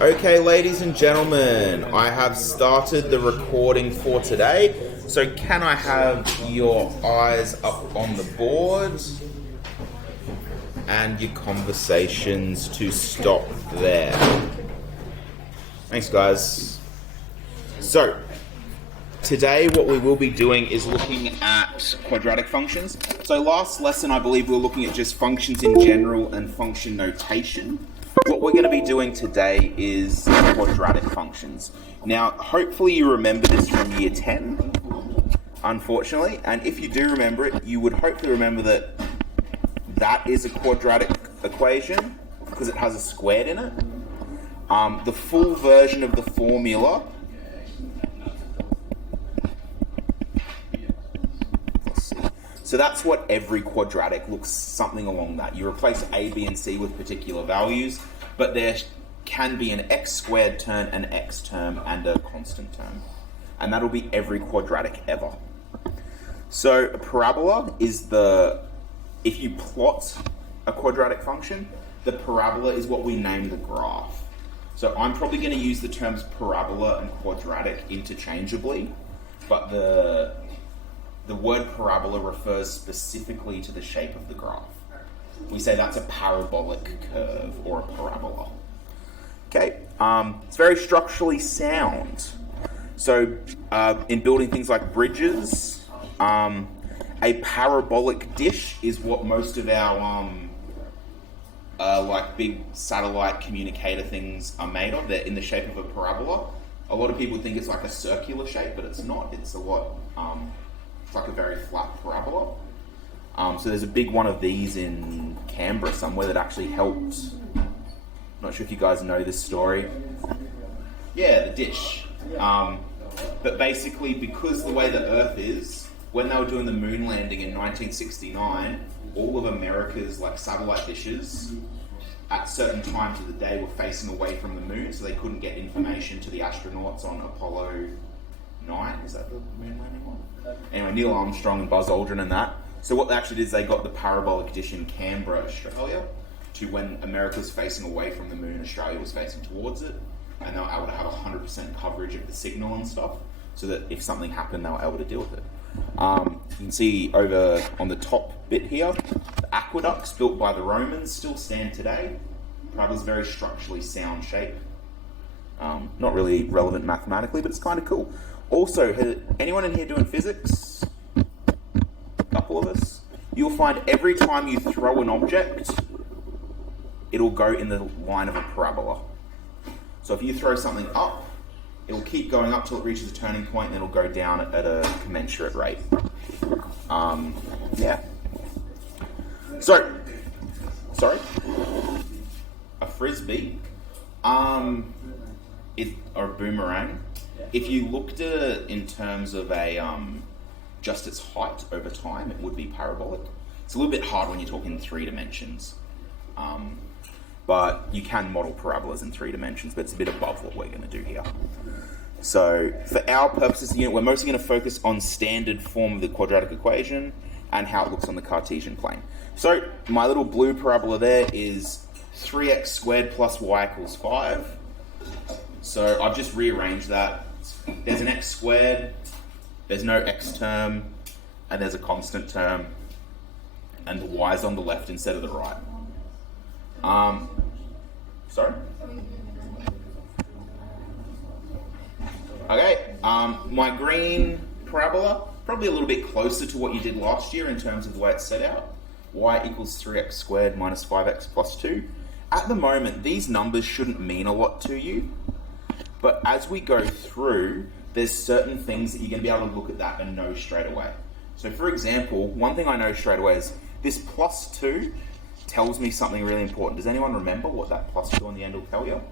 Okay, ladies and gentlemen, I have started the recording for today. So can I have your eyes up on the board and your conversations to stop there? Thanks, guys. So, today what we will be doing is looking at quadratic functions. So last lesson I believe we were looking at just functions in general and function notation. What we're going to be doing today is quadratic functions. Now, hopefully you remember this from year 10, unfortunately, and if you do remember it, you would hopefully remember that that is a quadratic equation because it has a squared in it. The full version of the formula So that's what every quadratic looks something along that. You replace a, b, and c with particular values, but there can be an x squared term, an x term, and a constant term. And that'll be every quadratic ever. So a parabola is if you plot a quadratic function, the parabola is what we name the graph. So I'm probably going to use the terms parabola and quadratic interchangeably, but the word parabola refers specifically to the shape of the graph. We say that's a parabolic curve or a parabola. Okay, it's very structurally sound. So in building things like bridges, a parabolic dish is what most of our like big satellite communicator things are made of. They're in the shape of a parabola. A lot of people think it's like a circular shape, but it's not. It's a lot. It's like a very flat parabola. So there's a big one of these in Canberra somewhere that actually helped. Not sure if you guys know this story. Yeah, the dish. But basically, because the way the Earth is, when they were doing the moon landing in 1969, all of America's like satellite dishes at certain times of the day were facing away from the moon, so they couldn't get information to the astronauts on Apollo 9. Is that the moon landing one? Anyway, Neil Armstrong and Buzz Aldrin and that. So what they actually did is they got the parabolic dish in Canberra, Australia, to when America was facing away from the moon, Australia was facing towards it, and they were able to have 100% coverage of the signal and stuff, so that if something happened, they were able to deal with it. You can see over on the top bit here, the aqueducts built by the Romans still stand today. Parabola's a very structurally sound shape. Not really relevant mathematically, but it's kind of cool. Also, anyone in here doing physics? A couple of us. You'll find every time you throw an object, it'll go in the line of a parabola. So if you throw something up, it'll keep going up till it reaches a turning point, and it'll go down at a commensurate rate. Yeah. So, sorry? A frisbee, or a boomerang. If you looked at it in terms of just its height over time, it would be parabolic. It's a little bit hard when you're talking 3 dimensions. But you can model parabolas in 3 dimensions, but it's a bit above what we're going to do here. So for our purposes of the unit, we're mostly going to focus on standard form of the quadratic equation and how it looks on the Cartesian plane. So my little blue parabola there is 3x squared plus y equals 5. So I've just rearranged that. There's an x squared, there's no x term, and there's a constant term, and the y is on the left instead of the right. Sorry? Okay, my green parabola, probably a little bit closer to what you did last year in terms of the way it's set out. Y equals 3x squared minus 5x plus 2. At the moment, these numbers shouldn't mean a lot to you. But as we go through, there's certain things that you're going to be able to look at that and know straight away. So for example, one thing I know straight away is this plus 2 tells me something really important. Does anyone remember what that plus 2 on the end will tell you?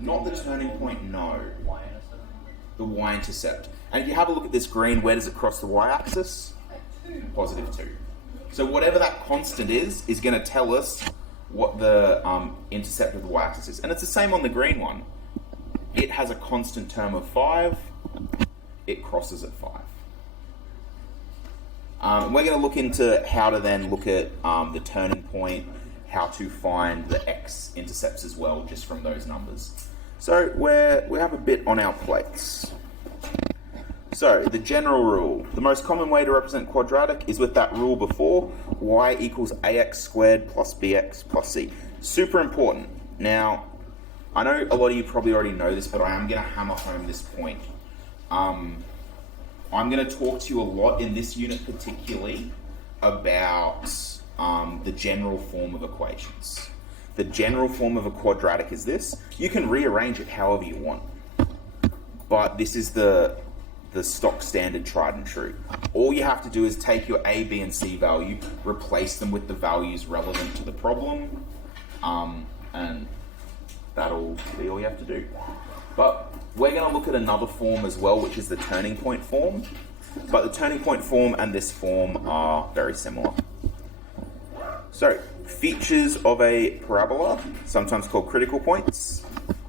Not the turning point, no. The y-intercept. And if you have a look at this green, where does it cross the y-axis? Positive 2. So whatever that constant is going to tell us what the intercept of the y-axis is. And it's the same on the green one. It has a constant term of 5. It crosses at 5. We're going to look into how to then look at the turning point, how to find the x-intercepts as well, just from those numbers. So we have a bit on our plates. So the general rule, the most common way to represent quadratic is with that rule before, y equals ax squared plus bx plus c. Super important. Now, I know a lot of you probably already know this, but I am going to hammer home this point. I'm going to talk to you a lot in this unit particularly about the general form of equations. The general form of a quadratic is this. You can rearrange it however you want, but this is the stock standard tried and true. All you have to do is take your a, b, and c value, replace them with the values relevant to the problem, and that'll be all you have to do. But we're going to look at another form as well, which is the turning point form. But the turning point form and this form are very similar. So, features of a parabola, sometimes called critical points.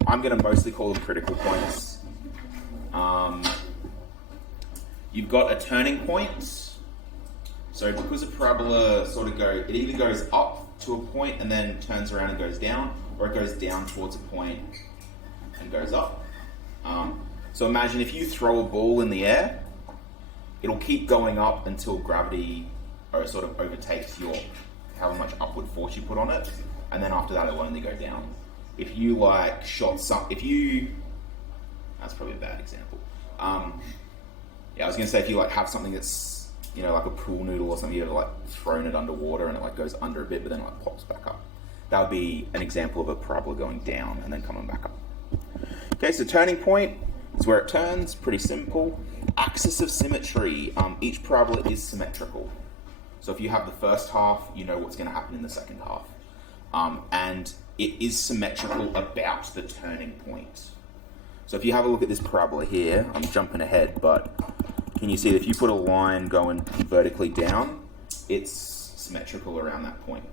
I'm going to mostly call them critical points. You've got a turning point. So because a parabola sort of it either goes up to a point and then turns around and goes down, or it goes down towards a point and goes up. So imagine if you throw a ball in the air, it'll keep going up until gravity sort of overtakes however much upward force you put on it, and then after that it'll only go down. If you that's probably a bad example. Yeah, I was going to say if you have something that's, like a pool noodle or something, you've thrown it underwater and it goes under a bit but then pops back up. That would be an example of a parabola going down and then coming back up. Okay, so turning point is where it turns, pretty simple. Axis of symmetry, each parabola is symmetrical. So if you have the first half, you know what's going to happen in the second half. And it is symmetrical about the turning point. So if you have a look at this parabola here, I'm jumping ahead, but can you see that if you put a line going vertically down, it's symmetrical around that point.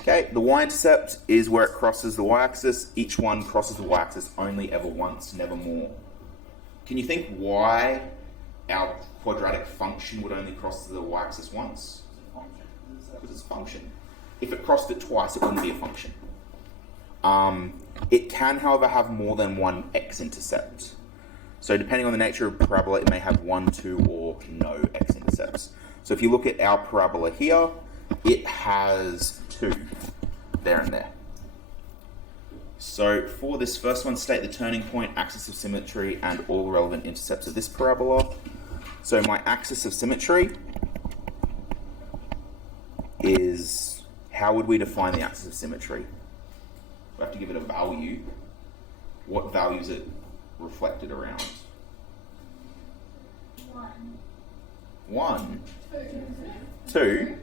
Okay, the y-intercept is where it crosses the y-axis. Each one crosses the y-axis only ever once, never more. Can you think why our quadratic function would only cross the y-axis once? Because it's a function. If it crossed it twice, it wouldn't be a function. It can, however, have more than one x-intercept. So depending on the nature of parabola, it may have 1, 2, or no x-intercepts. So if you look at our parabola here, it has 2 there and there. So for this first one, state the turning point, axis of symmetry, and all relevant intercepts of this parabola. So my axis of symmetry is, how would we define the axis of symmetry? We have to give it a value. What value is it reflected around? 1. 2.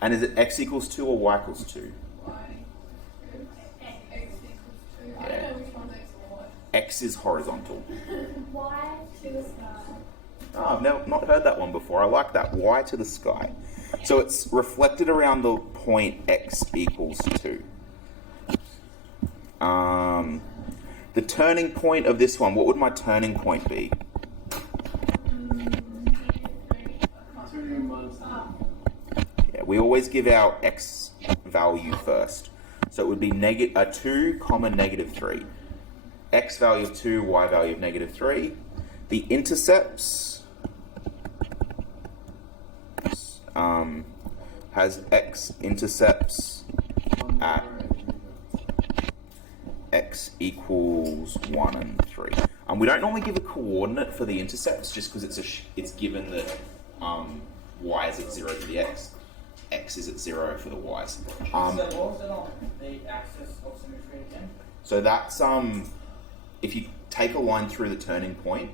And is it x equals 2 or y equals 2? Yeah. X is horizontal. Y to the sky. Oh, I've not heard that one before. I like that. Y to the sky. So it's reflected around the point x equals 2. The turning point of this one, what would my turning point be? Yeah, we always give our x value first. So it would be 2 comma negative 3. X value of 2, y value of negative 3. The intercepts has x intercepts at x equals 1 and 3. We don't normally give a coordinate for the intercepts just because it's given that y is at 0 for the x is at 0 for the y's. So what was it on the axis of symmetry again? So that's if you take a line through the turning point,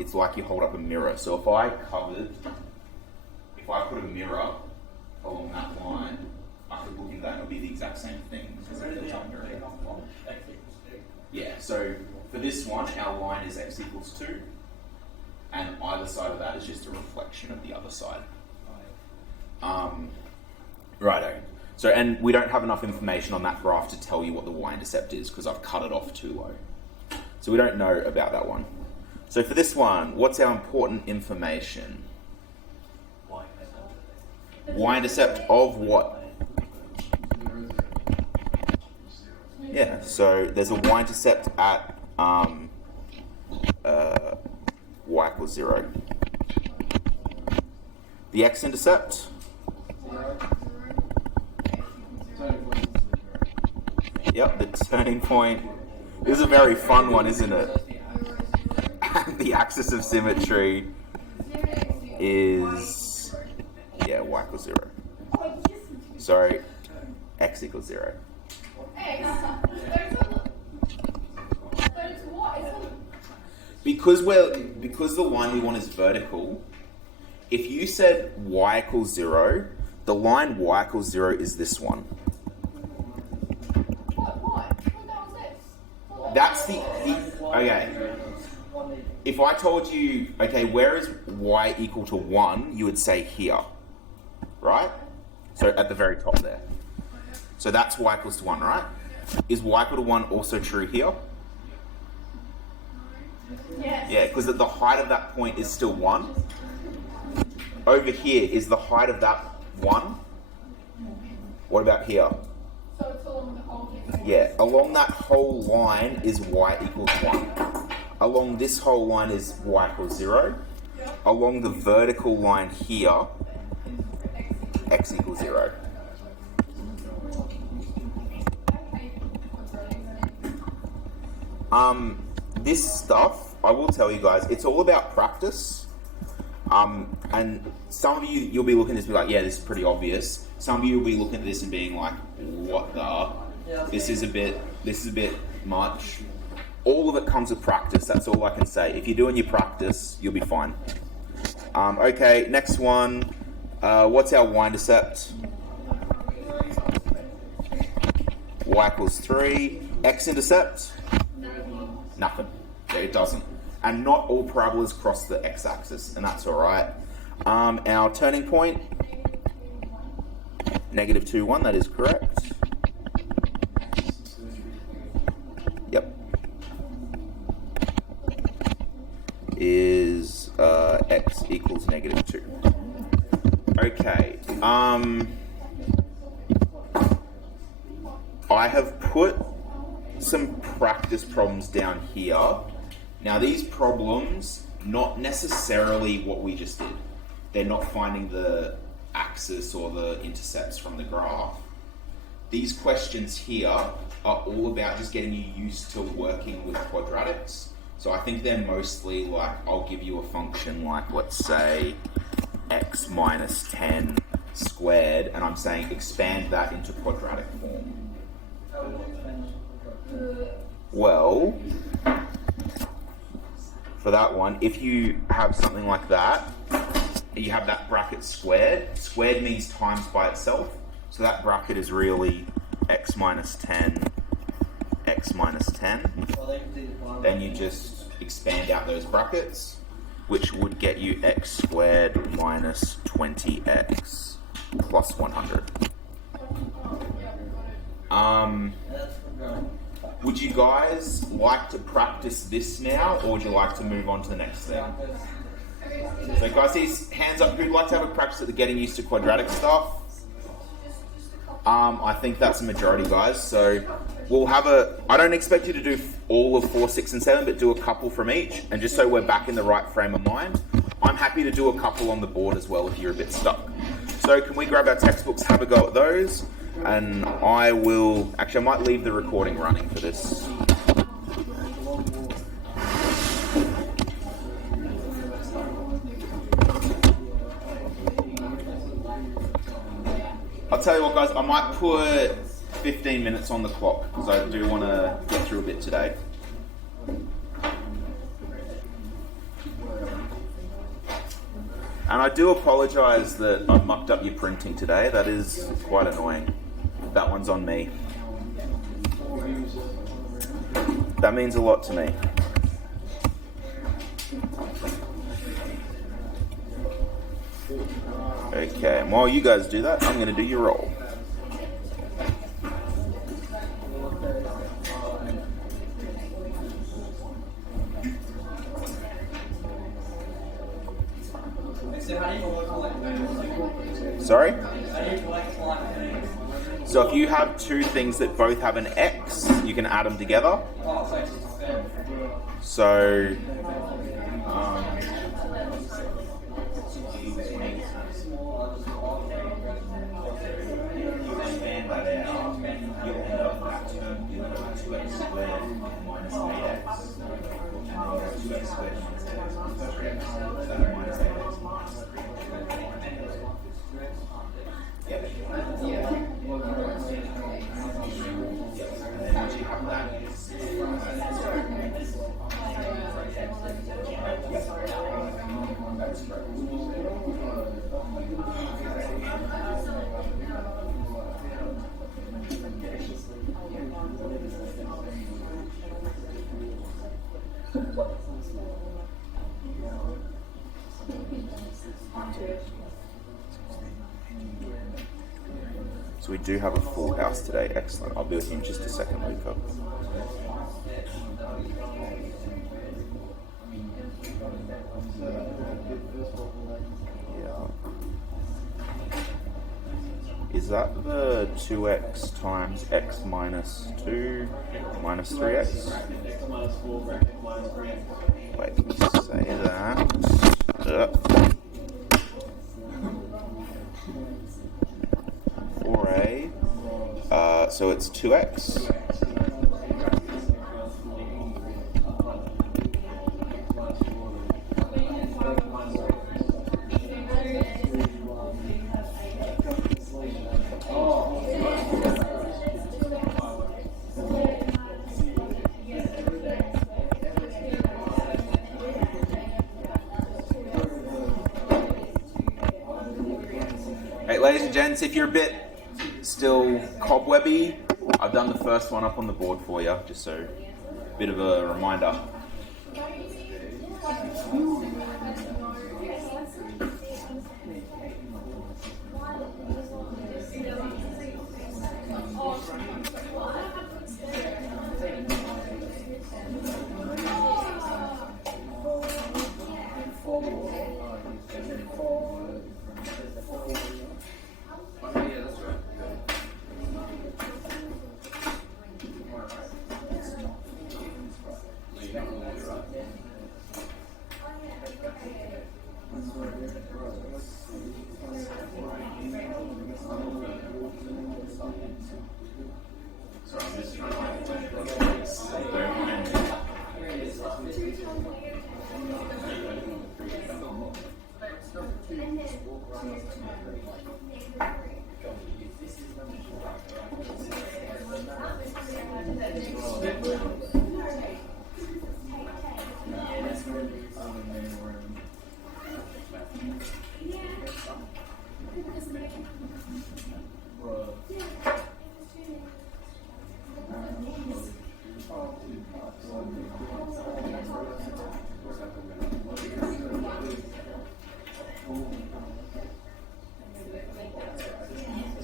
it's like you hold up a mirror. So if I put a mirror along that line, I could look into that and it'll be the exact same thing. Because it feels like a mirror. X equals 2. Yeah, so for this one, our line is x equals 2, and either side of that is just a reflection of the other side. Righto. So, and we don't have enough information on that graph to tell you what the y-intercept is because I've cut it off too low. So we don't know about that one. So for this one, what's our important information? Y-intercept of what? Yeah, so there's a y-intercept at y equals 0. The x-intercept? Yep, the turning point. This is a very fun one, isn't it? The axis of symmetry is, yeah, y equals 0. Sorry, x equals 0. Because the line we want is vertical, if you said y equals 0, the line y equals 0 is this one. That's the okay. If I told you, okay, where is y equal to 1, you would say here, right? So at the very top there. So that's y equals to 1, right? Is y equal to 1 also true here? Yes. Yeah, because the height of that point is still 1. Over here, is the height of that 1? What about here? So it's along the whole thing. Yeah, along that whole line is y equals 1. Along this whole line is y equals 0. Along the vertical line here, x equals 0. This stuff, I will tell you guys, it's all about practice. And some of you, you'll be looking at this and be like, yeah, this is pretty obvious. Some of you will be looking at this and being like, what the? This is a bit much. All of it comes with practice, that's all I can say. If you're doing your practice, you'll be fine. Okay, next one. What's our y-intercept? Y equals 3. X-intercept? Nothing. It doesn't. And not all parabolas cross the x-axis, and that's alright. Our turning point? Negative 2, 1, that is correct. Yep. Is x equals negative 2. Okay. I have put some practice problems down here. Now these problems, not necessarily what we just did. They're not finding the axis or the intercepts from the graph. These questions here are all about just getting you used to working with quadratics. So I think they're mostly like, I'll give you a function like, let's say, x minus 10 squared, and I'm saying expand that into quadratic form. Well, for that one, if you have something like that, you have that bracket squared. Squared means times by itself. So that bracket is really x minus 10, x minus 10. Then you just expand out those brackets, which would get you x squared minus 20x plus 100. Would you guys like to practice this now, or would you like to move on to the next thing? So guys, these hands up, who'd like to have a practice at the getting used to quadratic stuff? I think that's a majority, guys. So we'll have I don't expect you to do all of 4, 6, and 7, but do a couple from each. And just so we're back in the right frame of mind, I'm happy to do a couple on the board as well if you're a bit stuck. So can we grab our textbooks, have a go at those? And I might leave the recording running for this. I'll tell you what, guys, I might put 15 minutes on the clock because I do want to get through a bit today. And I do apologise that I mucked up your printing today. That is quite annoying. That one's on me. That means a lot to me. Okay, and while you guys do that, I'm going to do your roll. Sorry? So if you have two things that both have an x, you can add them together. So expand that out, you'll end up with that term, you'll end up with 2x squared minus 8x. And then 2x squared minus 8x minus 3x. So minus 8x minus 3x. Yeah. And then once you have that, that's correct. So we do have a full house today. Excellent. I'll be with you in just a second, Luca. Yeah. Is that the 2x times x minus 2 minus 3x? Wait, let's say that. 4a. So it's 2x. Right, ladies and gents, if you're a bit still cobwebby, I've done the first one up on the board for you, just so a bit of a reminder. Sorry, I'm just trying to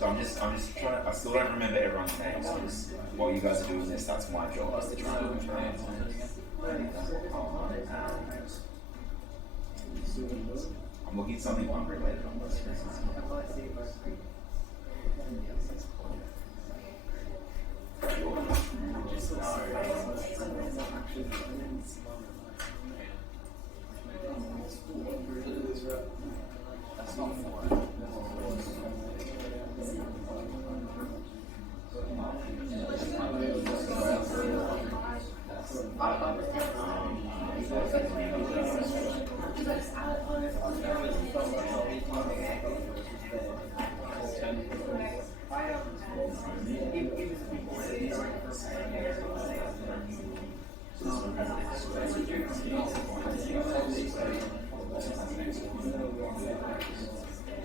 I'm just trying to, I still don't remember everyone's name, so just, while you guys are doing this, that's my job, is to try and I'm looking at something unrelated on this. That's not 4.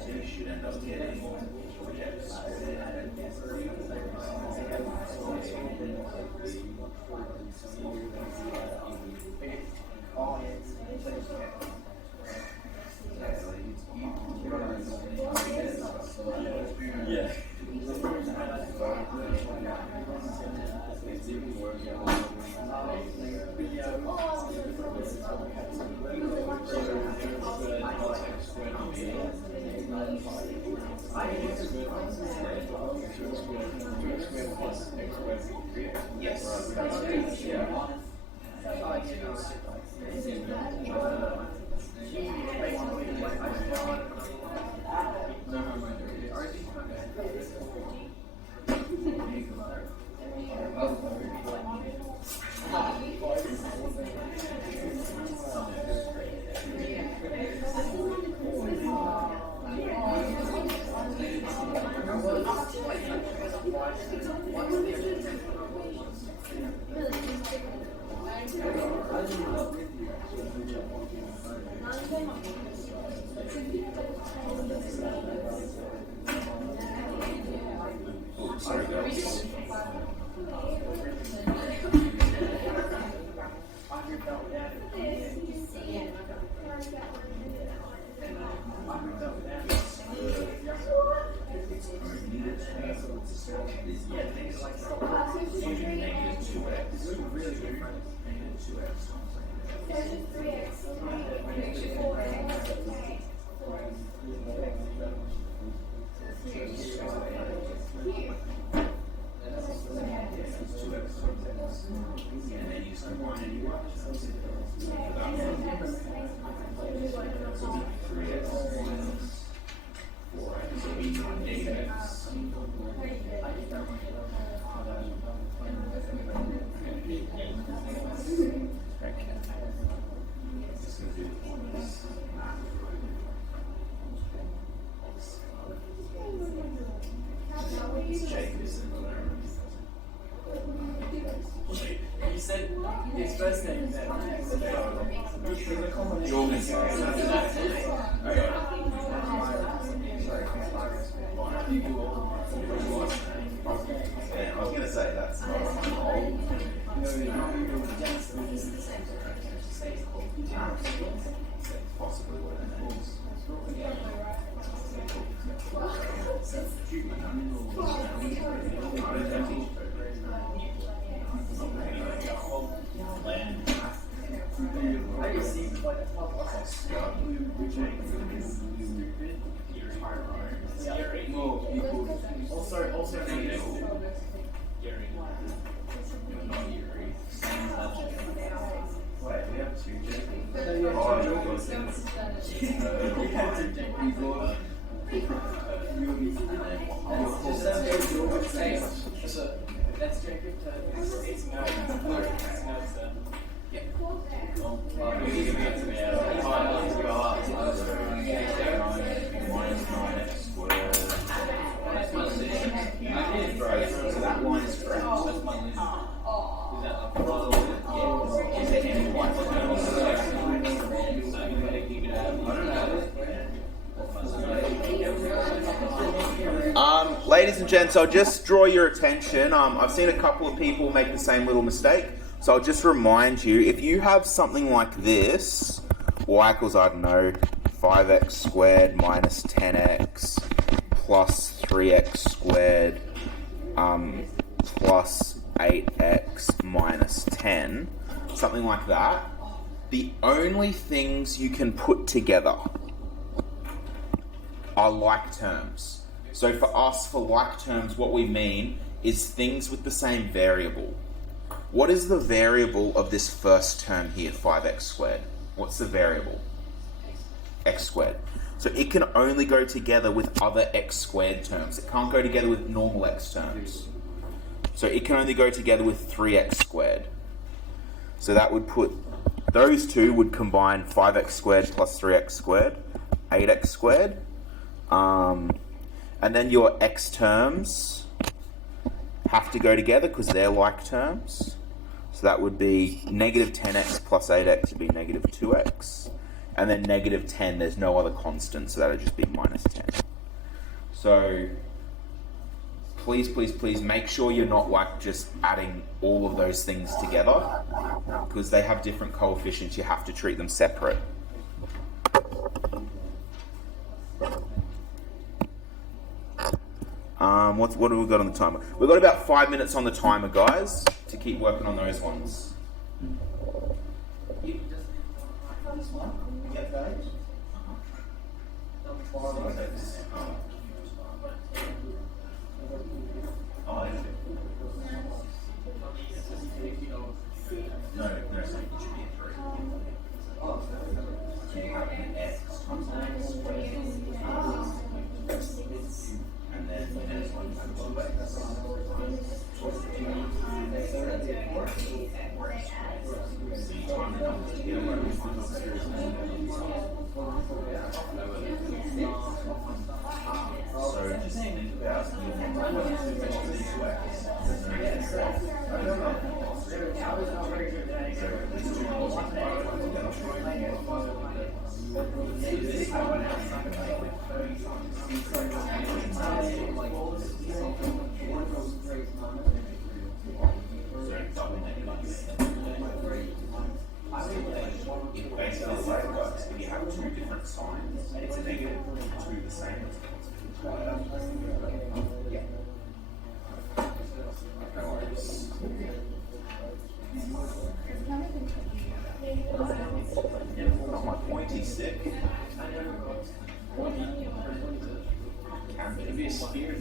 So you should end up getting yeah. Yes. Oh, sorry guys. You said his first name then. Jordan. I was going to say that's not possibly what it is. Also Wait, we have two that's Jacob. It's no. So that line is correct. That's my list. Is there any one? Ladies and gents, I'll just draw your attention. I've seen a couple of people make the same little mistake. So I'll just remind you, if you have something like this, y equals, I don't know, 5x squared minus 10x plus 3x squared plus 8x minus 10, something like that, the only things you can put together are like terms. So for us, for like terms, what we mean is things with the same variable. What is the variable of this first term here, 5x squared? What's the variable? X squared. So it can only go together with other x squared terms. It can't go together with normal x terms. So it can only go together with 3x squared. So that would put, those two would combine 5x squared plus 3x squared, 8x squared. And then your x terms have to go together because they're like terms. So that would be negative 10x plus 8x would be negative 2x. And then negative 10, there's no other constant, so that would just be minus 10. So please, please, please make sure you're not like just adding all of those things together because they have different coefficients. You have to treat them separate. What have we got on the timer? We've got about 5 minutes on the timer, guys, to keep working on those ones. It basically the way it works, if you have two different signs, it's a negative, two the same. No worries. Not my pointy stick. Can be a spear.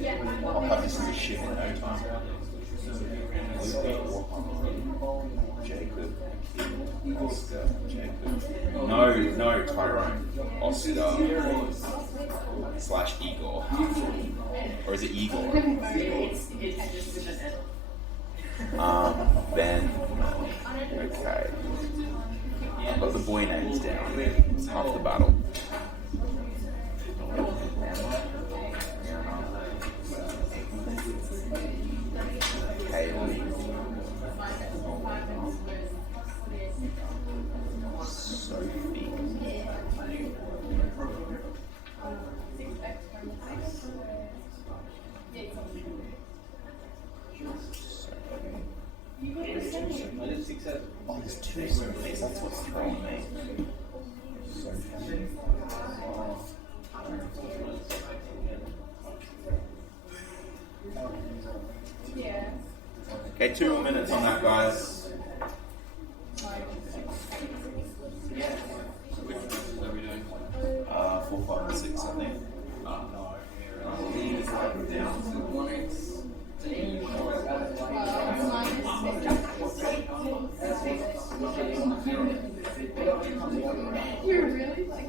I'll have this as a ship in no time. Jacob. Oscar. Jacob. No, Tyrone. Oscar / Igor. Or is it Igor? Ben. Okay. I've got the boy names down. It's half the battle. Haley. Sophie. Oh, there's two Sophies. That's what's throwing me. Yeah. Okay, 2 more minutes on that, guys. Which ones are we doing? 4, 5, and 6, I think. You're really like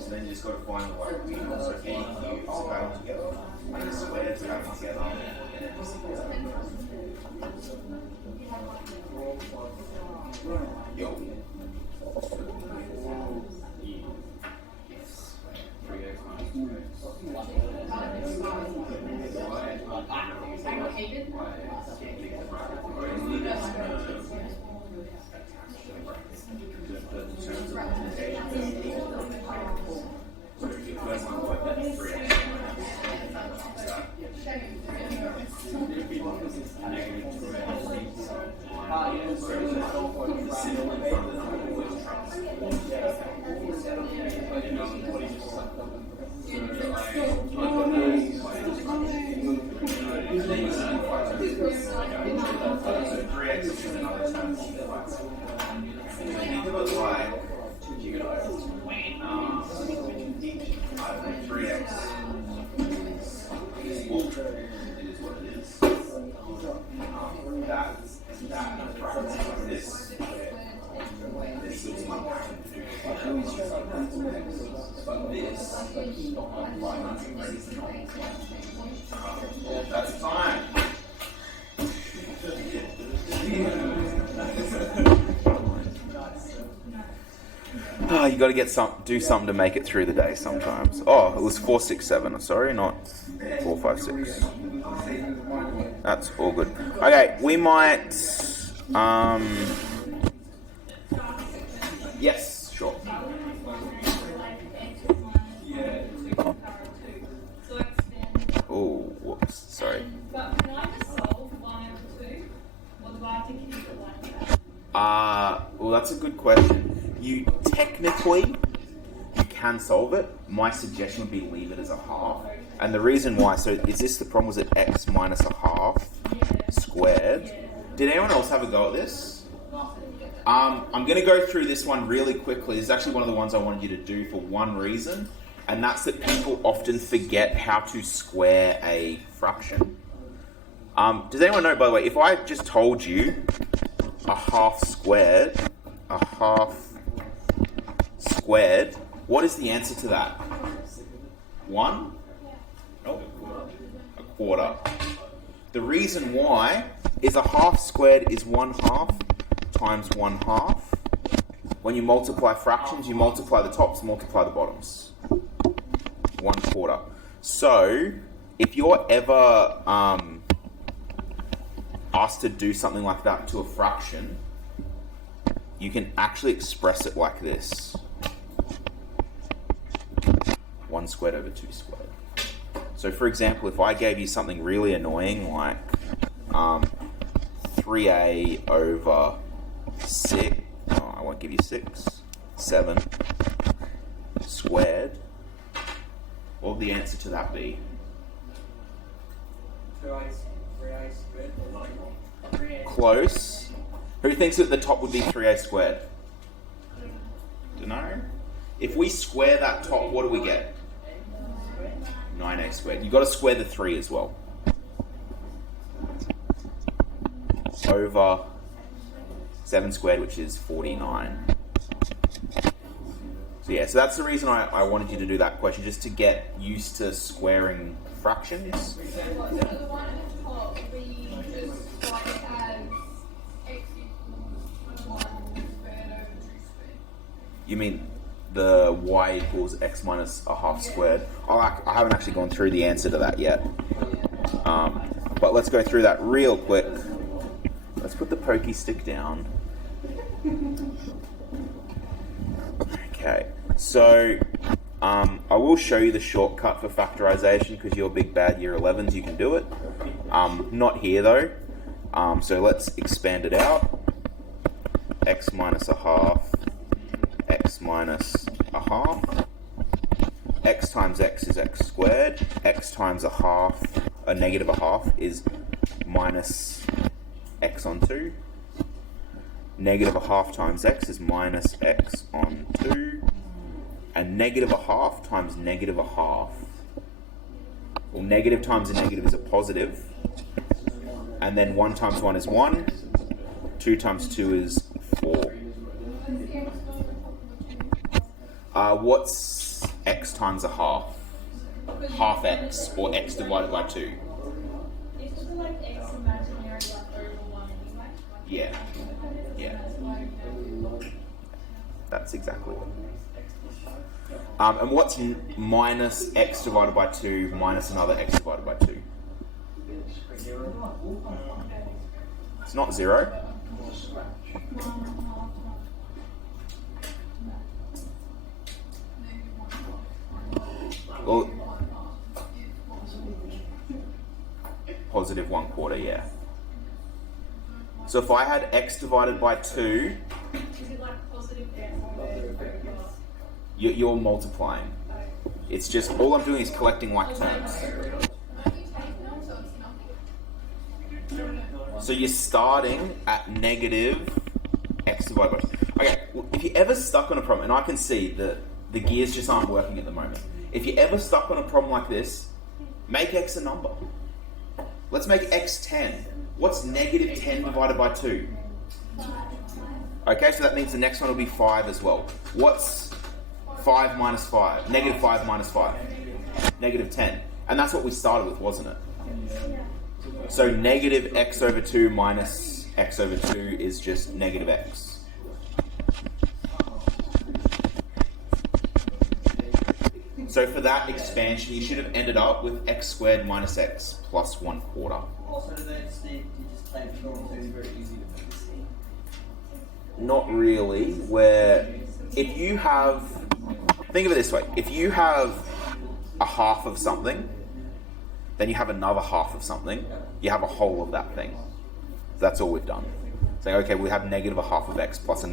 So then you just got to find the right people. So P, Q, scale together. And the squares scale together. Yo. 3x minus 3x is another term. Think of it like 3x. Well, it is what it is. That this. There's still some unpacking to do. But this, that's time. Oh, you got to do something to make it through the day sometimes. Oh, it was 4, 6, 7. Sorry, not 4, 5, 6. That's all good. Okay, we might. Yes, sure. Oh, whoops. Sorry. But can I just solve 1 over 2? Or do I have to keep it like that? Well, that's a good question. You technically can solve it. My suggestion would be leave it as a half. And the reason why, so is this the problem? Was it x minus a half squared? Did anyone else have a go at this? I'm going to go through this one really quickly. This is actually one of the ones I wanted you to do for one reason, and that's that people often forget how to square a fraction. Does anyone know, by the way, if I just told you a half squared, what is the answer to that? 1? Nope. A quarter. The reason why is a half squared is 1/2 times 1/2. When you multiply fractions, you multiply the tops, multiply the bottoms. 1/4. So, if you're ever asked to do something like that to a fraction, you can actually express it like this. 1 squared over 2 squared. So for example, if I gave you something really annoying like 3a over 6, I won't give you 6, 7 squared, what would the answer to that be? 3a squared. Close. Who thinks that the top would be 3a squared? Dunno. If we square that top, what do we get? 9a squared. You've got to square the 3 as well. Over 7 squared, which is 49. So yeah, so that's the reason I wanted you to do that question, just to get used to squaring fractions. So the one at the top, we just write it as x equals 1 squared over 2 squared. You mean the y equals x minus a half squared? I haven't actually gone through the answer to that yet. But let's go through that real quick. Let's put the pokey stick down. Okay, so I will show you the shortcut for factorization because you're big bad year 11s, you can do it. Not here though. So let's expand it out. X minus a half, x minus a half. X times x is x squared. X times a half, a negative a half, is minus x on 2. Negative a half times x is minus x on 2. And negative a half times negative a half. Well, negative times a negative is a positive. And then 1 times 1 is 1. 2 times 2 is 4. What's x times a half? Half x, or x divided by 2. It's just like x imaginary like over 1 anyway. Yeah. Yeah. That's exactly it. And what's minus x divided by 2 minus another x divided by 2? It's not 0. Well, positive 1/4, yeah. So if I had x divided by 2, Is it like positive x you're multiplying. It's just, all I'm doing is collecting like terms. So you're starting at negative x divided by 2. Okay, well, if you're ever stuck on a problem, and I can see that the gears just aren't working at the moment. If you're ever stuck on a problem like this, make x a number. Let's make x 10. What's negative 10 divided by 2? Okay, so that means the next one will be 5 as well. What's 5 minus 5? Negative 5 minus 5. Negative 10. And that's what we started with, wasn't it? So negative x over 2 minus x over 2 is just negative x. So for that expansion, you should have ended up with x squared minus x plus 1/4. Also, that's the, you just take it all, so it's very easy to fix. Not really, where if you have, think of it this way, if you have a half of something, then you have another half of something, you have a whole of that thing. So that's all we've done. Saying, okay, we have negative a half of x plus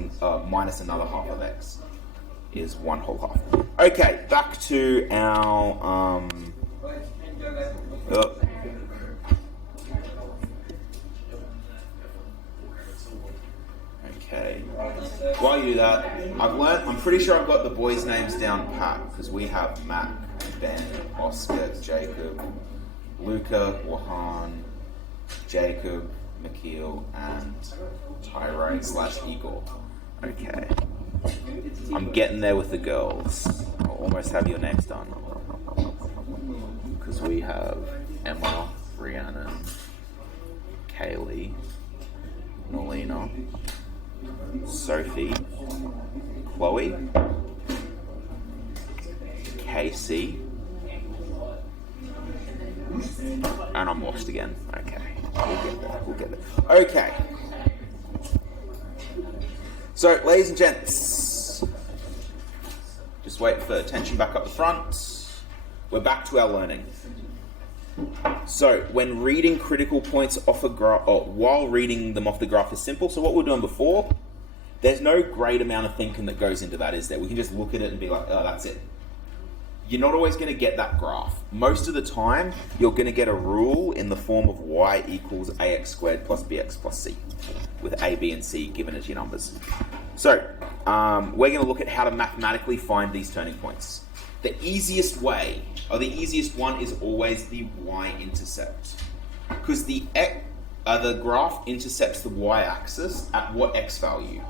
minus another half of x is 1 whole half. Okay, back to our okay. While you do that, I'm pretty sure I've got the boys' names down pat, because we have Matt, Ben, Oscar, Jacob, Luca, Wahan, Jacob, McKeel, and Tyrone / Igor. Okay. I'm getting there with the girls. I'll almost have your names done. Because we have Emma, Rhiannon, Kaylee, Nolina, Sophie, Chloe, Casey, and I'm lost again. Okay, we'll get there. Okay. So, ladies and gents, just wait for attention back up the front. We're back to our learning. So, when reading critical points off a graph, or while reading them off the graph is simple. So what we were doing before, there's no great amount of thinking that goes into that, is there? We can just look at it and be like, oh, that's it. You're not always going to get that graph. Most of the time, you're going to get a rule in the form of y equals ax squared plus bx plus c, with a, b, and c given as your numbers. So, we're going to look at how to mathematically find these turning points. The easiest way, or the easiest one, is always the y-intercept. Because the graph intercepts the y-axis at what x value?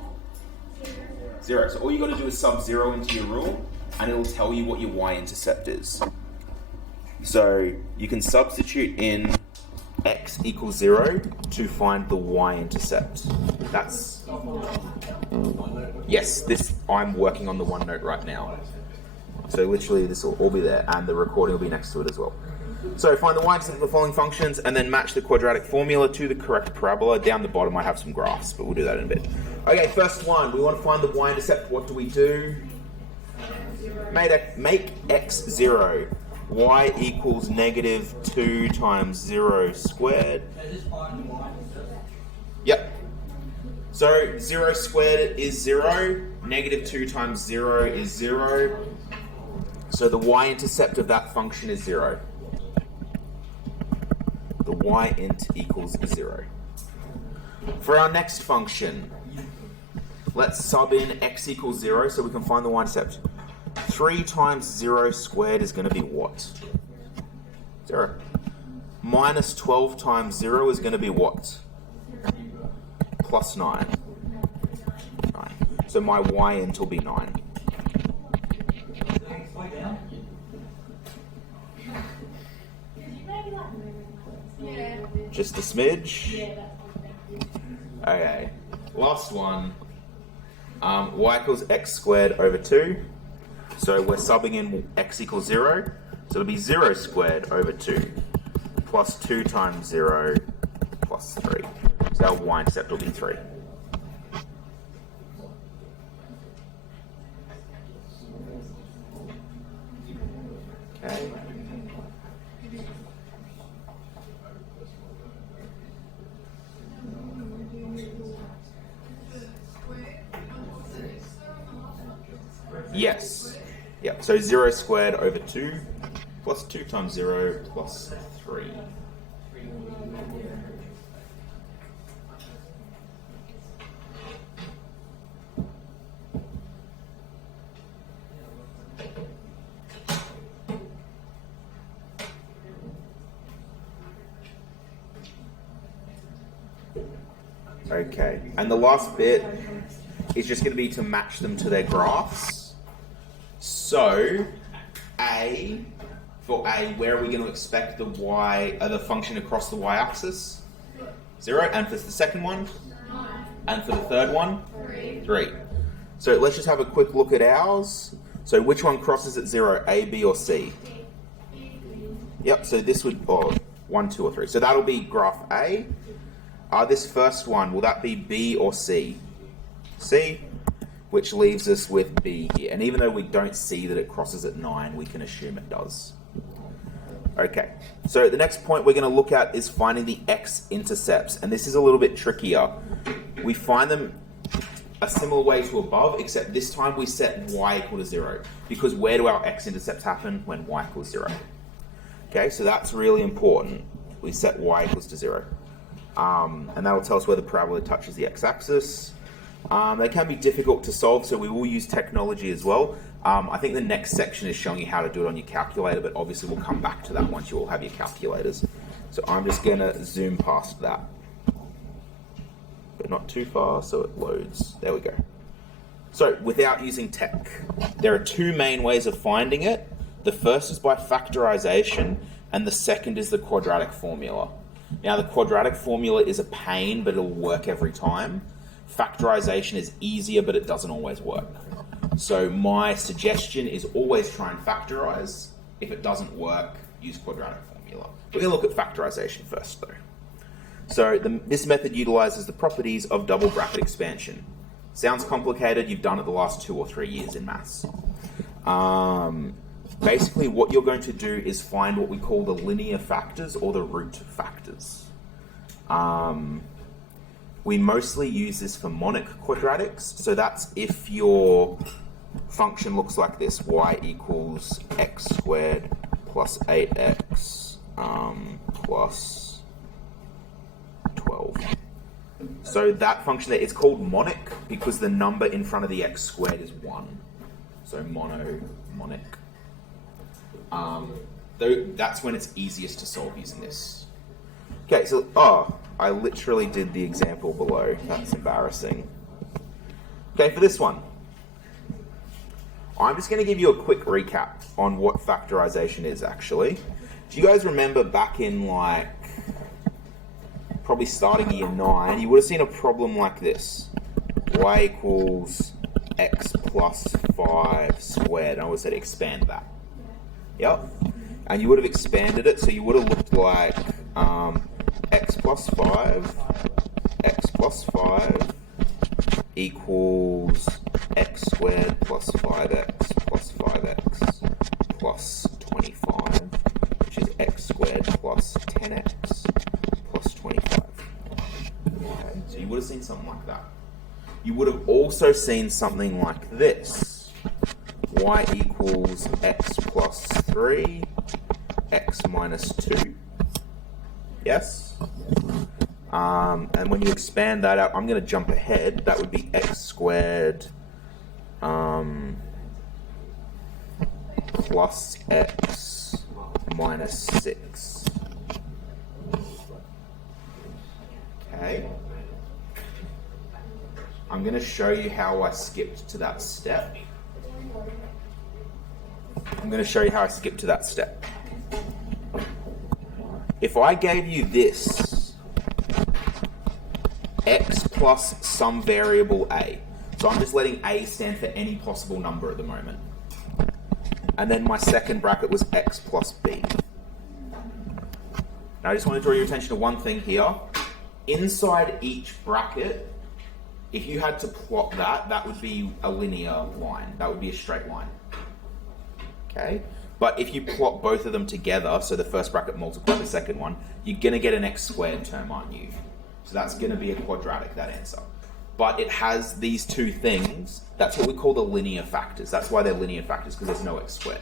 0. So all you got to do is sub 0 into your rule, and it'll tell you what your y-intercept is. So you can substitute in x equals 0 to find the y-intercept. That's... Yes, I'm working on the OneNote right now. So literally this will all be there, and the recording will be next to it as well. So find the y-intercept of the following functions, and then match the quadratic formula to the correct parabola. Down the bottom I have some graphs, but we'll do that in a bit. Okay, first one, we want to find the y-intercept. What do we do? Make x 0. Y equals negative 2 times 0 squared. Yep. So 0 squared is 0. Negative 2 times 0 is 0. So the y-intercept of that function is 0. The y-int equals 0. For our next function, let's sub in x equals 0 so we can find the y-intercept. 3 times 0 squared is going to be what? 0. Minus 12 times 0 is going to be what? Plus 9. 9. So my y-int will be 9. Just a smidge. Okay. Last one. Y equals x squared over 2. So we're subbing in x equals 0. So it'll be 0 squared over 2 plus 2 times 0 plus 3. So our y-intercept will be 3. Okay. Yes. Yep. So 0 squared over 2 plus 2 times 0 plus 3. Okay. And the last bit is just going to be to match them to their graphs. So, for A, where are we going to expect the function across the y-axis? 0. And for the second one? 9. And for the third one? 3. 3. So let's just have a quick look at ours. So which one crosses at 0, A, B, or C? Yep, so this would, 1, 2, or 3. So that'll be graph A. This first one, will that be B or C? C, which leaves us with B here. And even though we don't see that it crosses at 9, we can assume it does. Okay, so the next point we're going to look at is finding the x-intercepts. And this is a little bit trickier. We find them a similar way to above, except this time we set y equal to 0. Because where do our x-intercepts happen? When y equals 0. Okay, so that's really important. We set y equals to 0. And that will tell us where the parabola touches the x-axis. They can be difficult to solve, so we will use technology as well. I think the next section is showing you how to do it on your calculator, but obviously we'll come back to that once you all have your calculators. So I'm just going to zoom past that. But not too far, so it loads. There we go. So, without using tech, there are two main ways of finding it. The first is by factorization, and the second is the quadratic formula. Now, the quadratic formula is a pain, but it'll work every time. Factorization is easier, but it doesn't always work. So my suggestion is always try and factorize. If it doesn't work, use quadratic formula. We're going to look at factorization first, though. So this method utilizes the properties of double bracket expansion. Sounds complicated. You've done it the last 2 or 3 years in maths. Basically, what you're going to do is find what we call the linear factors or the root factors. We mostly use this for monic quadratics. So that's if your function looks like this, y equals x squared plus 8x plus 12. So that function there, it's called monic because the number in front of the x squared is 1. So monic. Though that's when it's easiest to solve using this. Okay, so, I literally did the example below. That's embarrassing. Okay, for this one, I'm just going to give you a quick recap on what factorization is, actually. Do you guys remember back in, like, probably starting year 9, you would have seen a problem like this. Y equals x plus 5 squared. I always said expand that. Yep. And you would have expanded it, so you would have looked like x plus 5 equals x squared plus 5x plus 5x plus 25, which is x squared plus 10x plus 25. Okay, so you would have seen something like that. You would have also seen something like this. Y equals x plus 3, x minus 2. Yes? And when you expand that out, I'm going to jump ahead. That would be x squared plus x minus 6. Okay. I'm going to show you how I skipped to that step. If I gave you this, x plus some variable a, so I'm just letting a stand for any possible number at the moment, and then my second bracket was x plus b. Now I just want to draw your attention to one thing here. Inside each bracket, if you had to plot that, that would be a linear line. That would be a straight line. Okay? But if you plot both of them together, so the first bracket multiply the second one, you're going to get an x squared term, aren't you? So that's going to be a quadratic, that answer. But it has these two things. That's what we call the linear factors. That's why they're linear factors, because there's no x squared.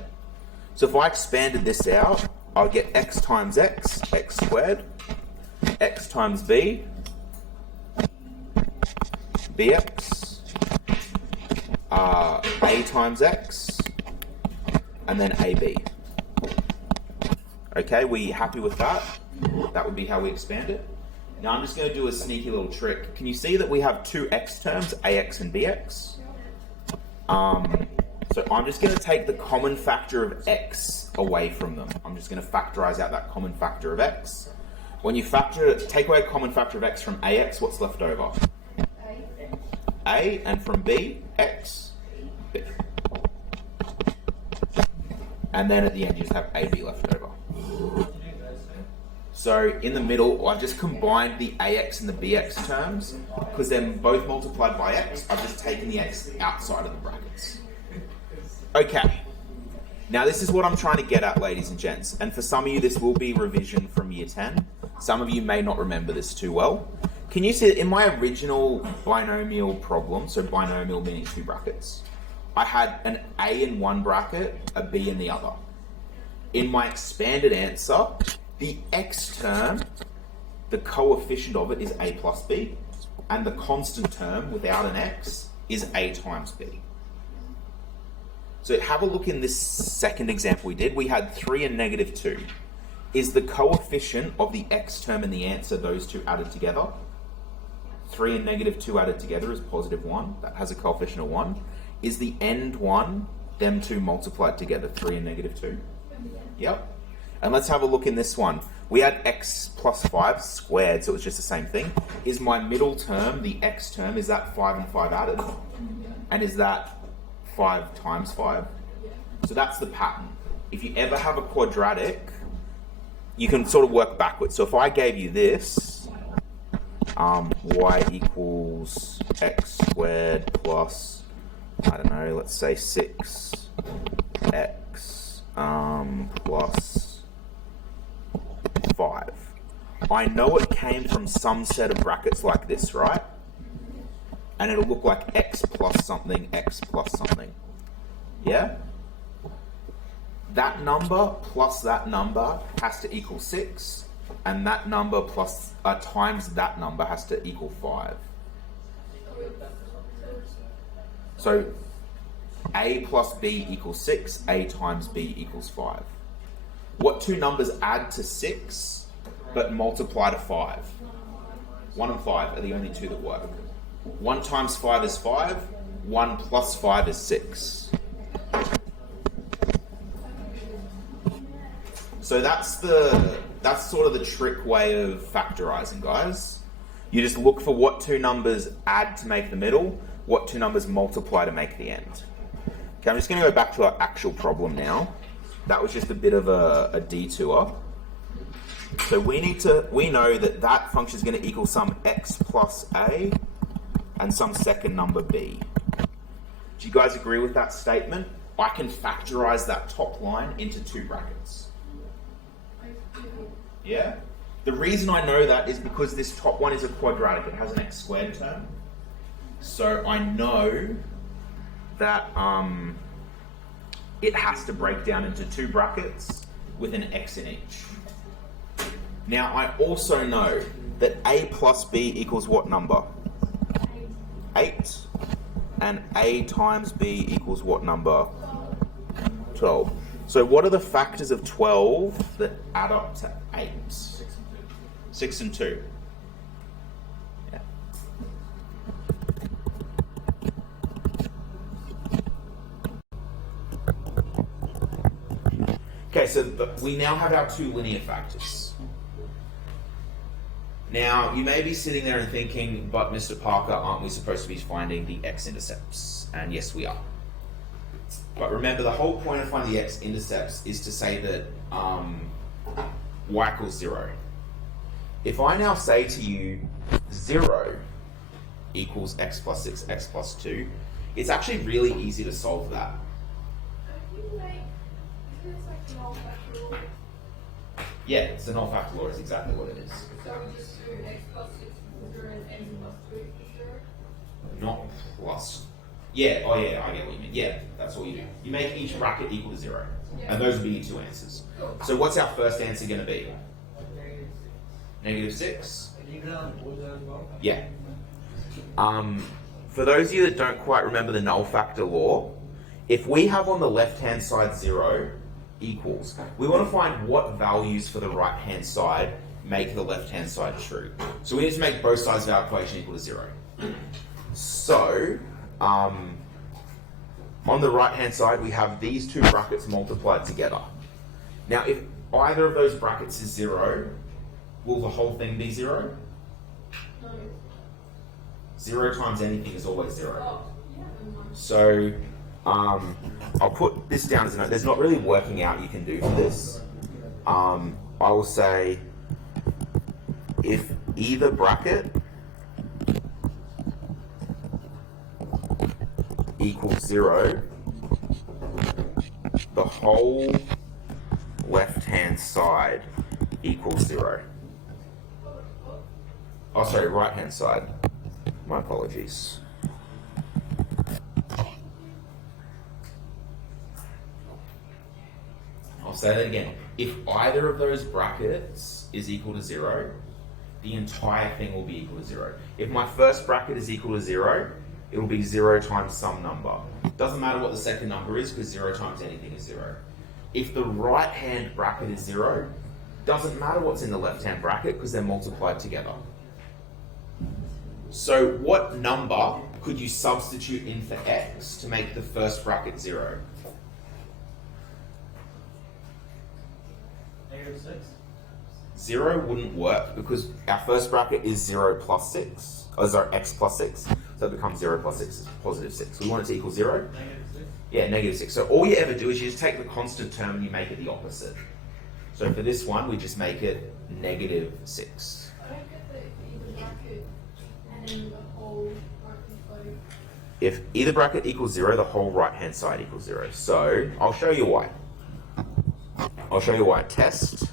So if I expanded this out, I'll get x times x, x squared, x times b, bx, a times x, and then ab. Okay, we happy with that? That would be how we expand it. Now I'm just going to do a sneaky little trick. Can you see that we have two x terms, ax and bx? So I'm just going to take the common factor of x away from them. I'm just going to factorize out that common factor of x. When you take away a common factor of x from ax, what's left over? A, and from b, x, b. And then at the end you just have ab left over. So in the middle, I've just combined the ax and the bx terms, because they're both multiplied by x. I've just taken the x outside of the brackets. Okay. Now this is what I'm trying to get at, ladies and gents. And for some of you, this will be revision from year 10. Some of you may not remember this too well. Can you see that in my original binomial problem, so binomial meaning two brackets, I had an a in one bracket, a b in the other. In my expanded answer, the x term, the coefficient of it is a plus b, and the constant term without an x is a times b. So have a look in this second example we did. We had 3 and negative 2. Is the coefficient of the x term in the answer those two added together? 3 and negative 2 added together is positive 1. That has a coefficient of 1. Is the end one them two multiplied together, 3 and negative 2? Yep. And let's have a look in this one. We had x plus 5 squared, so it's just the same thing. Is my middle term, the x term, is that 5 and 5 added? And is that 5 times 5? So that's the pattern. If you ever have a quadratic, you can sort of work backwards. So if I gave you this, y equals x squared plus, I don't know, let's say 6x plus 5. I know it came from some set of brackets like this, right? And it'll look like x plus something, x plus something. Yeah? That number plus that number has to equal 6, and that number plus times that number has to equal 5. So a plus b equals 6, a times b equals 5. What two numbers add to 6 but multiply to 5? 1 and 5 are the only two that work. 1 times 5 is 5, 1 plus 5 is 6. So that's sort of the trick way of factorizing, guys. You just look for what two numbers add to make the middle, what two numbers multiply to make the end. Okay, I'm just going to go back to our actual problem now. That was just a bit of a detour. So we know that that function is going to equal some x plus a and some second number b. Do you guys agree with that statement? I can factorize that top line into two brackets. Yeah? The reason I know that is because this top one is a quadratic. It has an x squared term. So I know that it has to break down into two brackets with an x in each. Now I also know that a plus b equals what number? 8. And a times b equals what number? 12. So what are the factors of 12 that add up to 8? 6 and 2. Yeah. Okay, so we now have our two linear factors. Now, you may be sitting there and thinking, but Mr. Parker, aren't we supposed to be finding the x-intercepts? And yes, we are. But remember, the whole point of finding the x-intercepts is to say that y equals 0. If I now say to you 0 equals x plus 6, x plus 2, it's actually really easy to solve that. Yeah, it's a null factor law, it's exactly what it is. So we just do x plus 6 equals 0 and n plus 2 equals 0? Not plus. Yeah, oh yeah, I get what you mean. Yeah, that's what you do. You make each bracket equal to 0. Yeah. And those would be your two answers. So what's our first answer going to be? Negative 6? Yeah. For those of you that don't quite remember the null factor law, if we have on the left-hand side 0 equals, we want to find what values for the right-hand side make the left-hand side true. So we need to make both sides of our equation equal to 0. So, on the right-hand side, we have these two brackets multiplied together. Now, if either of those brackets is 0, will the whole thing be 0? No. 0 times anything is always 0. Oh, yeah. So, I'll put this down as a note. There's not really working out you can do for this. I will say, if either bracket equals 0, the whole left-hand side equals 0. Oh, sorry, right-hand side. My apologies. I'll say that again. If either of those brackets is equal to 0, the entire thing will be equal to 0. If my first bracket is equal to 0, it will be 0 times some number. Doesn't matter what the second number is, because 0 times anything is 0. If the right-hand bracket is 0, doesn't matter what's in the left-hand bracket because they're multiplied together. So what number could you substitute in for x to make the first bracket 0? -6. 0 wouldn't work because our first bracket is 0 plus 6. Oh, sorry, x plus 6. So it becomes 0 plus 6 is positive 6. We want it to equal 0? -6. Yeah, negative 6. So all you ever do is you just take the constant term and you make it the opposite. So for this one, we just make it negative 6. I don't get the either bracket and then the whole bracket. If either bracket equals 0, the whole right-hand side equals 0. So I'll show you why. I'll show you why. Test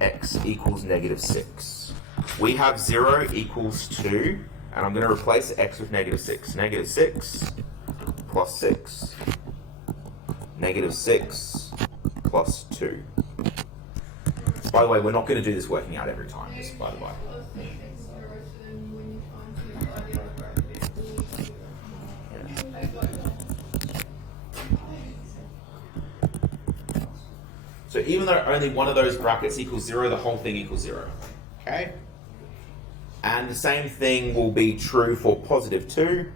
x equals negative 6. We have 0 equals 2, and I'm going to replace x with negative 6. Negative 6 plus 6. Negative 6 plus 2. By the way, we're not going to do this working out every time, just by the way. So even though only one of those brackets equals 0, the whole thing equals 0. Okay? And the same thing will be true for positive 2.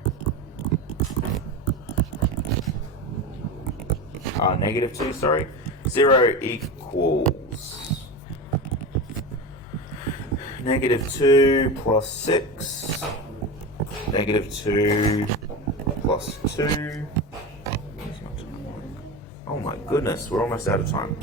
Negative 2, sorry. 0 equals negative 2 plus 6. Negative 2 plus 2. Oh my goodness, we're almost out of time.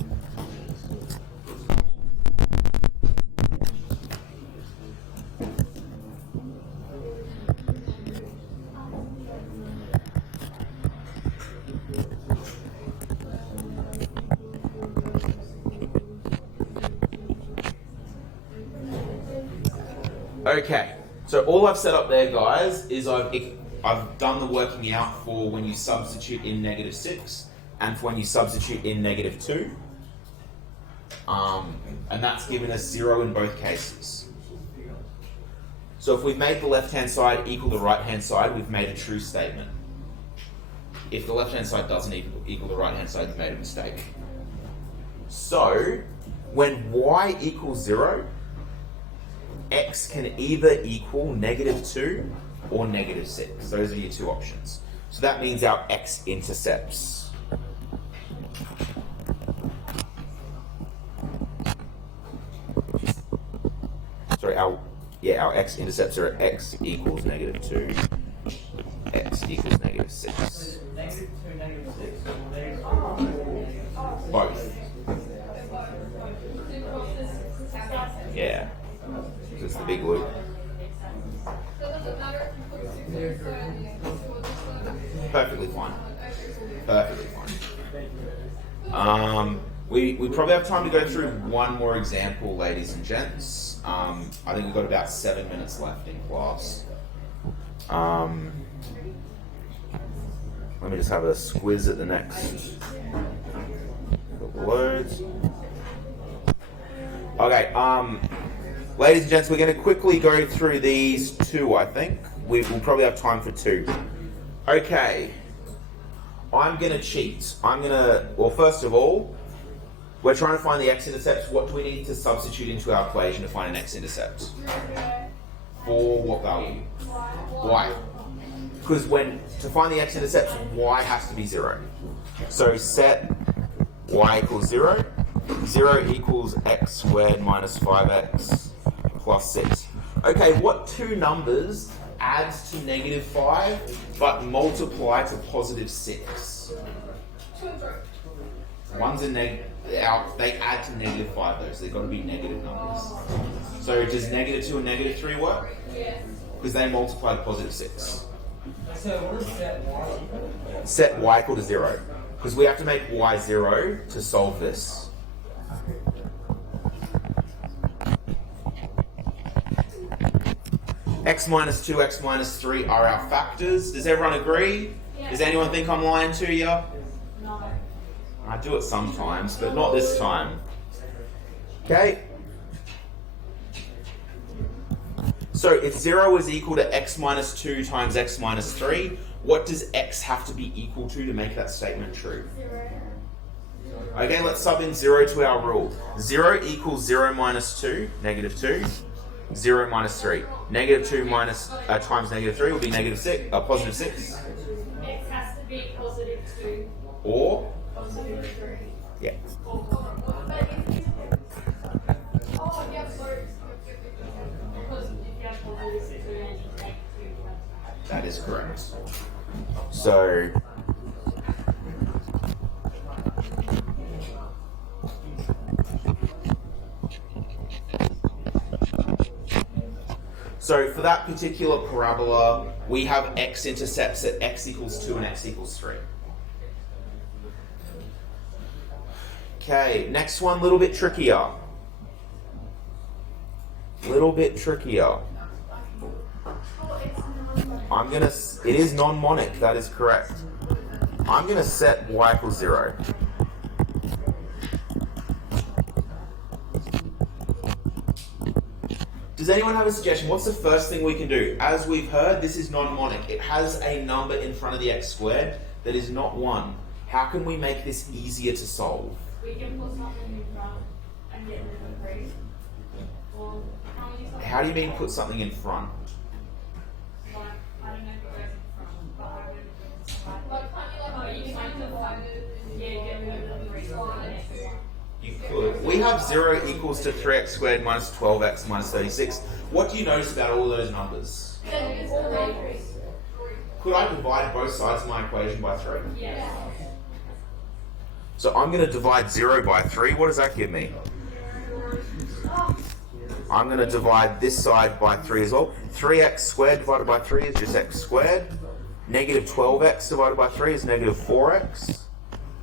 Okay, so all I've set up there, guys, is I've done the working out for when you substitute in negative 6 and for when you substitute in negative 2. And that's given us 0 in both cases. So if we've made the left-hand side equal the right-hand side, we've made a true statement. If the left-hand side doesn't equal the right-hand side, we've made a mistake. So when y equals 0, x can either equal negative 2 or negative 6. Those are your two options. So that means our x-intercepts. Sorry, our x-intercepts are x equals negative 2, x equals negative 6. -2, -6, or -2, Both. Yeah. So it's the big loop. Perfectly fine. Perfectly fine. We probably have time to go through one more example, ladies and gents. I think we've got about 7 minutes left in class. Let me just have a squiz at the next couple loads. Okay, ladies and gents, we're going to quickly go through these two, I think. We'll probably have time for 2. Okay, I'm going to cheat. Well, first of all, we're trying to find the x-intercepts. What do we need to substitute into our equation to find an x-intercept? For what value? Y. Because to find the x-intercepts, y has to be 0. So set y equals 0. 0 equals x squared minus 5x plus 6. Okay, what two numbers adds to negative 5 but multiply to positive 6? One's a they add to negative 5 though, so they've got to be negative numbers. So does negative 2 and negative 3 work? Yes. Because they multiply to positive 6. So what is set y? Set y equal to 0. Because we have to make y 0 to solve this. X minus 2, x minus 3 are our factors. Does everyone agree? Yeah. Does anyone think I'm lying to you? No. I do it sometimes, but not this time. Okay? So if 0 is equal to x minus 2 times x minus 3, what does x have to be equal to make that statement true? 0. Okay, let's sub in 0 to our rule. 0 equals 0 minus 2, negative 2. 0 minus 3. Negative 2 minus times negative 3 will be negative 6, positive 6. X has to be positive 2 Or, positive 3. yeah. Oh, yeah, sorry. Because if you have positive 2 and you take 2, That is correct. So, for that particular parabola, we have x-intercepts at x equals 2 and x equals 3. Okay, next one, a little bit trickier. It is non-monic, that is correct. I'm gonna set y equals 0. Does anyone have a suggestion? What's the first thing we can do? As we've heard, this is non-monic. It has a number in front of the x squared that is not 1. How can we make this easier to solve? we can put something in front and get rid of 3. Or how many something? How do you mean put something in front? Like, I don't know if it goes in front, but I would Like, can't you, like, you make can the divided and yeah, get rid of the 3 for the next one. You could. We have 0 equals to 3x squared minus 12x minus 36. What do you notice about all those numbers? Then it's all three. Could I divide both sides of my equation by 3? Yes. So I'm going to divide 0 by 3. What does that give me? I'm going to divide this side by 3 as well. 3x squared divided by 3 is just x squared. Negative 12x divided by 3 is negative 4x.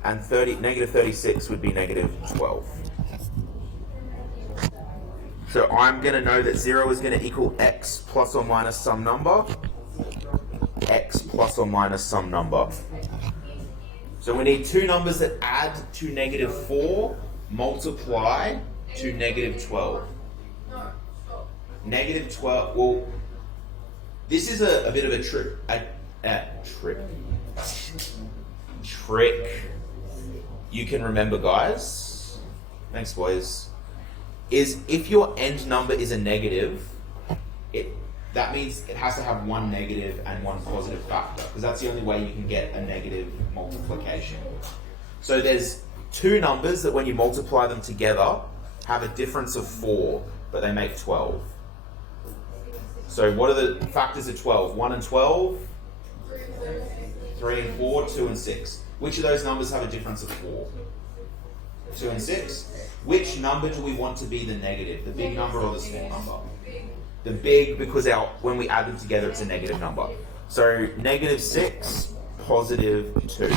And negative 36 would be negative 12. So I'm going to know that 0 is going to equal x plus or minus some number. X plus or minus some number. So we need two numbers that add to negative 4, multiply to negative 12. Negative 12, well, this is a bit of a trick you can remember, guys. Thanks, boys. Is if your end number is a negative, that means it has to have one negative and one positive factor, because that's the only way you can get a negative multiplication. So there's two numbers that when you multiply them together have a difference of 4, but they make 12. So what are the factors of 12? 1 and 12? 3 and 4, 2 and 6. Which of those numbers have a difference of 4? 2 and 6. Which number do we want to be the negative? The big number or the small number? The big, because when we add them together it's a negative number. So negative 6, positive 2.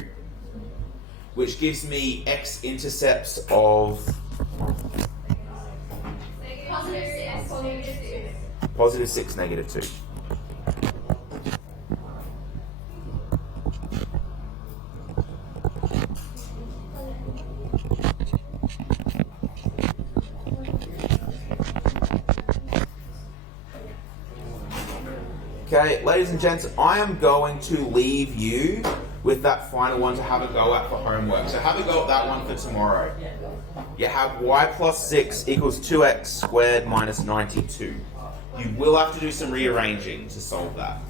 Which gives me x-intercepts of positive 6, negative 2. Okay, ladies and gents, I am going to leave you with that final one to have a go at for homework. So have a go at that one for tomorrow. You have y plus 6 equals 2x squared minus 92. You will have to do some rearranging to solve that.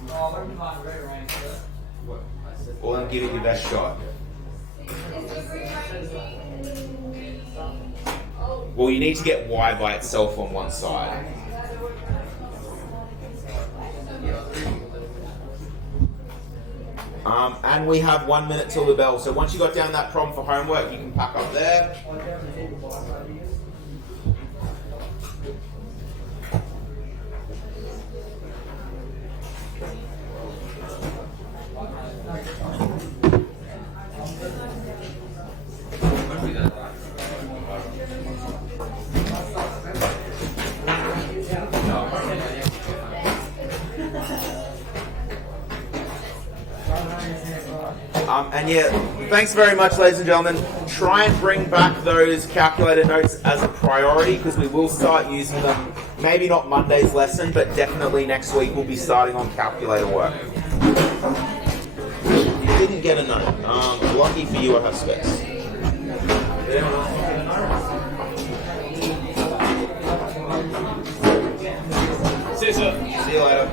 Well, then give it your best shot. Well, you need to get y by itself on one side. And we have 1 minute till the bell. So once you got down that problem for homework, you can pack up there. And yeah, thanks very much, ladies and gentlemen. Try and bring back those calculator notes as a priority, because we will start using them. Maybe not Monday's lesson, but definitely next week we'll be starting on calculator work. You didn't get a note. Lucky for you, I have specs. See you, sir. See you later.